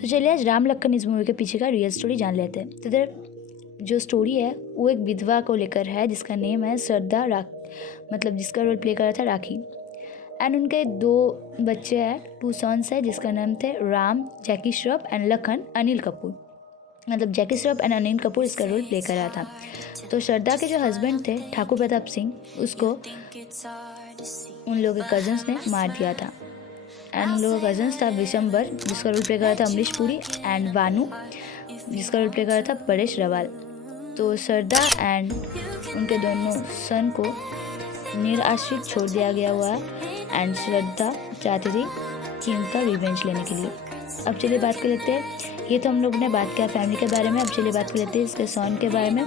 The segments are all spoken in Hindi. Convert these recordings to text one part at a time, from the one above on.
तो चलिए आज राम लखन इस मूवी के पीछे का रियल स्टोरी जान लेते हैं। तो इधर जो स्टोरी है वो एक विधवा को लेकर है जिसका नेम है श्रद्धा मतलब जिसका रोल प्ले करा था राखी। एंड उनके 2 बच्चे हैं, 2 सन्स है जिसका नाम थे राम जैकी श्रॉफ एंड लखन अनिल कपूर। मतलब जैकी श्रॉफ एंड अनिल कपूर इसका रोल प्ले कर रहा था। तो श्रद्धा के जो हस्बैंड थे ठाकुर प्रताप सिंह, उसको उन लोगों के कजन्स ने मार दिया था। एंड उन लोगों का कजन्स था विशंबर जिसका रोल प्ले कर रहा था अमरीश पुरी एंड वानू जिसका रोल प्ले कर रहा था परेश रावल। तो श्रद्धा एंड उनके दोनों सन को निराश्रित छोड़ दिया गया हुआ है एंड श्रद्धा चाहती थी कि उनका रिवेंज लेने के लिए। अब चलिए बात कर लेते हैं, ये तो हम लोग ने बात किया फैमिली के बारे में। अब चलिए बात कर लेते हैं इसके सन के बारे में।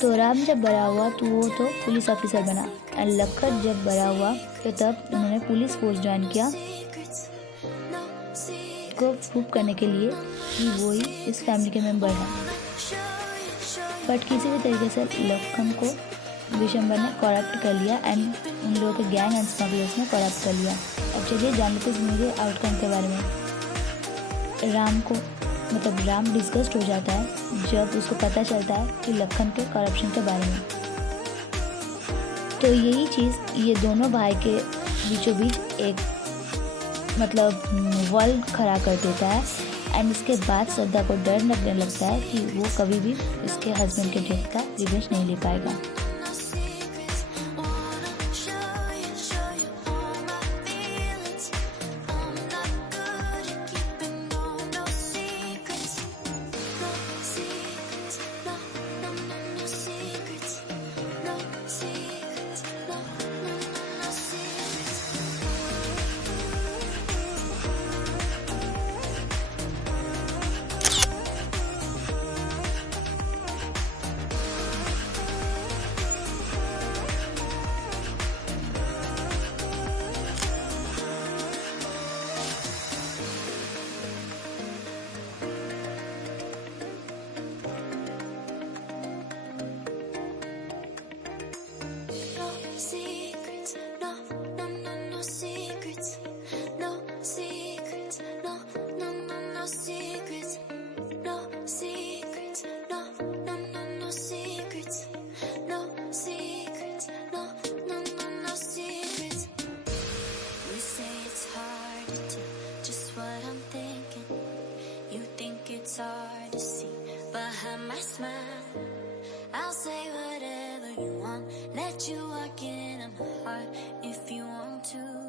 तो राम जब बड़ा हुआ तो वो तो पुलिस ऑफिसर बना एंड लखन जब बड़ा हुआ तो तब उन्होंने पुलिस फोर्स ज्वाइन किया को प्रूव करने के लिए कि वो ही इस फैमिली के मेंबर हैं। बट किसी भी तरीके से लखन को विशंबर ने करप्ट कर लिया एंड उन लोगों के गैंग एंड स्मगलर्स ने करप्ट कर लिया। अब चलिए जान लेते हैं मूवी आउटकम के बारे में। राम डिस्गस्ट हो जाता है जब उसको पता चलता है कि लखन के करप्शन के बारे में। तो यही चीज़ ये दोनों भाई के बीचों बीच एक वॉल खड़ा कर देता है एंड इसके बाद श्रद्धा को डर लगने लगता है कि वो कभी भी इसके हस्बैंड के डेथ का रिवेंज नहीं ले पाएगा। It's hard to see behind my smile. I'll say whatever you want, let you walk in my heart if you want to.